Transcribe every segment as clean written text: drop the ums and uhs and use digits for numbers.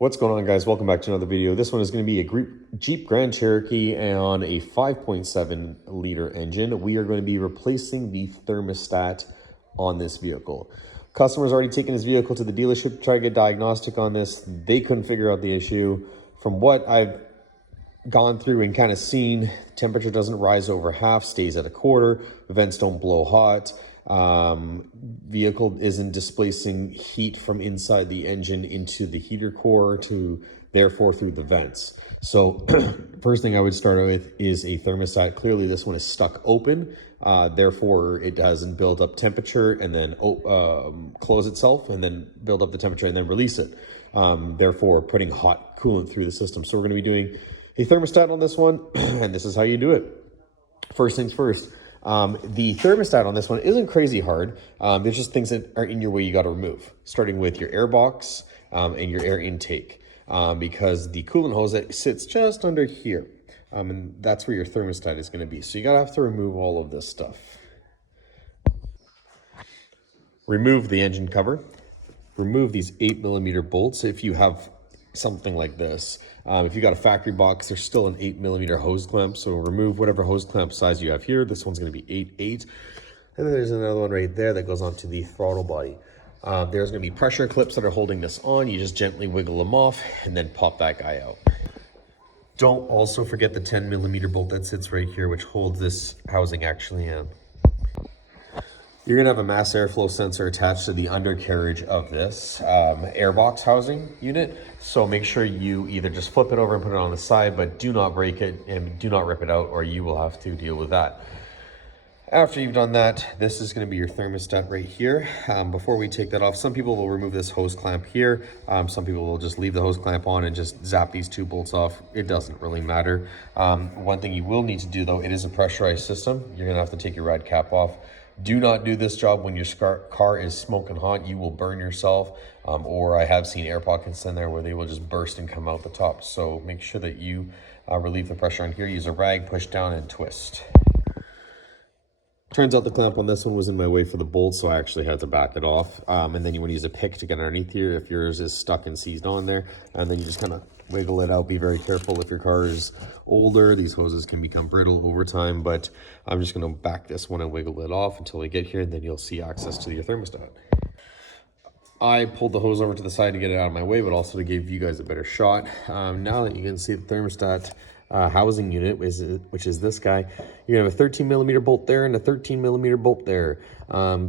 What's going on, guys? Welcome back to another video. This one is going to be a Jeep Grand Cherokee on a 5.7 liter engine. We are going to be replacing the thermostat on this vehicle. Customer's already taken his vehicle to the dealership to try to get diagnostic on this. They couldn't figure out the issue. From what I've gone through and kind of seen, temperature doesn't rise over half, stays at a quarter, vents don't blow hot. Vehicle isn't displacing heat from inside the engine into the heater core to therefore through the vents. So first thing I would start with is a thermostat. Clearly this one is stuck open, therefore it doesn't build up temperature and then close itself and then build up the temperature and then release it, therefore putting hot coolant through the system. So we're going to be doing a thermostat on this one, and this is how you do it. First things first. The thermostat on this one isn't crazy hard. There's just things that are in your way you got to remove, starting with your air box and your air intake, because the coolant hose that sits just under here, and that's where your thermostat is going to be. So you gotta have to remove all of this stuff. Remove the engine cover. Remove these 8mm bolts if you have something like this. If you got a factory box, there's still an 8mm hose clamp, so remove whatever hose clamp size you have here. This one's going to be 8/8, and then there's another one right there that goes onto the throttle body. There's going to be pressure clips that are holding this on. You just gently wiggle them off and then pop that guy out. Don't also forget the 10mm bolt that sits right here, which holds this housing actually in. You're gonna have a mass airflow sensor attached to the undercarriage of this airbox housing unit. So make sure you either just flip it over and put it on the side, but do not break it and do not rip it out, or you will have to deal with that. After you've done that, this is gonna be your thermostat right here. Before we take that off, some people will remove this hose clamp here. Some people will just leave the hose clamp on and just zap these two bolts off. It doesn't really matter. One thing you will need to do though, it is a pressurized system. You're gonna have to take your ride cap off. Do not do this job when your car is smoking hot. You will burn yourself, or I have seen air pockets in there where they will just burst and come out the top. So make sure that you relieve the pressure on here. Use a rag, push down and twist. Turns out the clamp on this one was in my way for the bolt, so I actually had to back it off. And then you want to use a pick to get underneath here if yours is stuck and seized on there. And then you just kind of wiggle it out. Be very careful if your car is older. These hoses can become brittle over time, but I'm just going to back this one and wiggle it off until we get here, and then you'll see access to your thermostat. I pulled the hose over to the side to get it out of my way, but also to give you guys a better shot. Now that you can see the thermostat housing unit, which is this guy, you're gonna have a 13mm bolt there and a 13mm bolt there.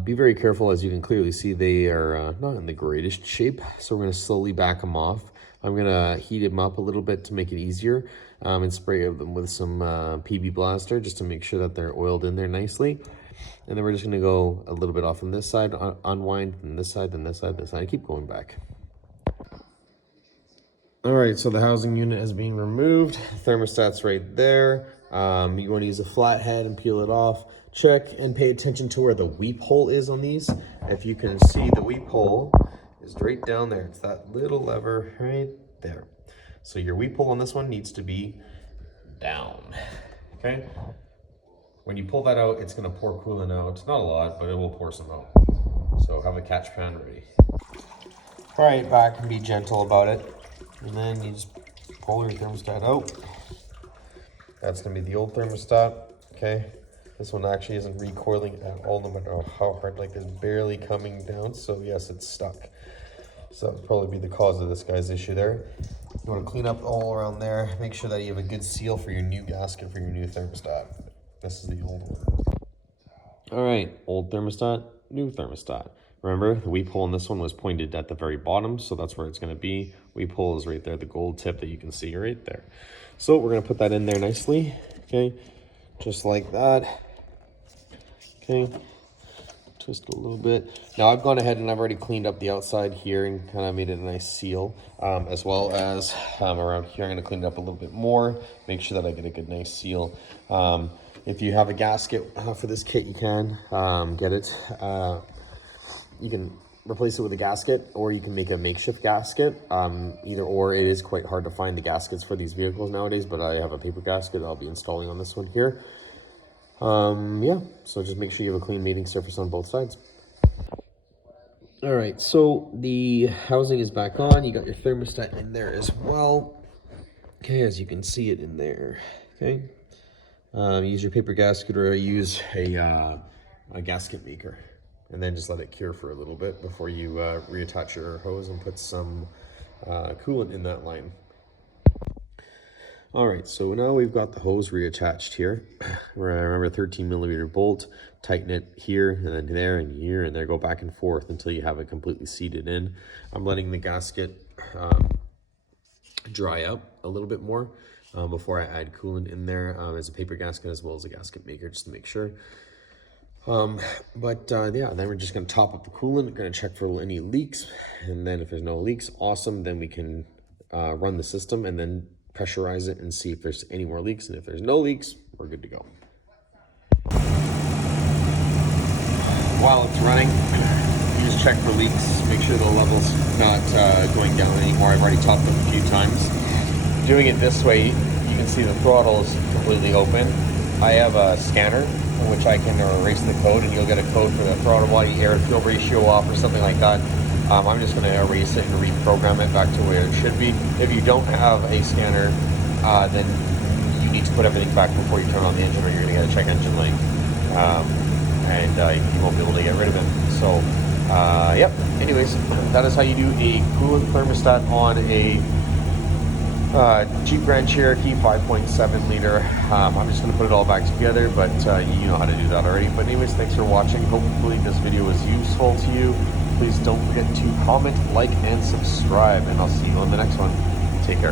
Be very careful. As you can clearly see, they are not in the greatest shape, so we're gonna slowly back them off. I'm gonna heat them up a little bit to make it easier, and spray them with some PB Blaster just to make sure that they're oiled in there nicely. And then we're just gonna go a little bit off on this side, unwind, and this side, then this side, this side, keep going back. All right, so the housing unit has been removed. Thermostat's right there. You want to use a flat head and peel it off. Check and pay attention to where the weep hole is on these. If you can see, the weep hole is right down there. It's that little lever right there. So your weep hole on this one needs to be down, okay? When you pull that out, it's gonna pour coolant out. Not a lot, but it will pour some out. So have a catch pan ready. All right, back and be gentle about it. And then you just pull your thermostat out. That's gonna be the old thermostat, okay? This one actually isn't recoiling at all, no matter how hard, like it's barely coming down. So yes, it's stuck. So that would probably be the cause of this guy's issue there. You wanna clean up all around there. Make sure that you have a good seal for your new gasket for your new thermostat. This is the old one. All right, old thermostat, new thermostat. Remember, the weep hole in this one was pointed at the very bottom, so that's where it's gonna be. Weep hole is right there, the gold tip that you can see right there. So we're gonna put that in there nicely, okay? Just like that, okay? Twist a little bit. Now I've gone ahead and I've already cleaned up the outside here and kind of made it a nice seal, as well as around here. I'm gonna clean it up a little bit more, make sure that I get a good nice seal. If you have a gasket for this kit, you can get it. You can replace it with a gasket, or you can make a makeshift gasket. Either or. It is quite hard to find the gaskets for these vehicles nowadays, but I have a paper gasket I'll be installing on this one here. Yeah, so just make sure you have a clean mating surface on both sides. All right, so the housing is back on. You got your thermostat in there as well. Okay, as you can see it in there. Okay, use your paper gasket or use a gasket maker, and then just let it cure for a little bit before you reattach your hose and put some coolant in that line. All right, so now we've got the hose reattached here. Remember, 13 millimeter bolt, tighten it here and then there and here and there, go back and forth until you have it completely seated in. I'm letting the gasket dry up a little bit more before I add coolant in there as a paper gasket as well as a gasket maker, just to make sure. Yeah, then we're just going to top up the coolant, going to check for any leaks, and then if there's no leaks, awesome, then we can run the system and then pressurize it and see if there's any more leaks, and if there's no leaks, we're good to go. While it's running, you just check for leaks, make sure the level's not going down anymore. I've already topped up a few times. Doing it this way, you can see the throttle is completely open. I have a scanner in which I can erase the code, and you'll get a code for the throttle body air fuel ratio off or something like that. I'm just going to erase it and reprogram it back to where it should be. If you don't have a scanner, then you need to put everything back before you turn on the engine, or you're going to get a check engine light, and you won't be able to get rid of it. So, yep. Anyways, that is how you do a coolant thermostat on a Jeep Grand Cherokee 5.7 liter. I'm just going to put it all back together, but you know how to do that already. But anyways, thanks for watching. Hopefully this video was useful to you. Please don't forget to comment, like, and subscribe, and I'll see you on the next one. Take care.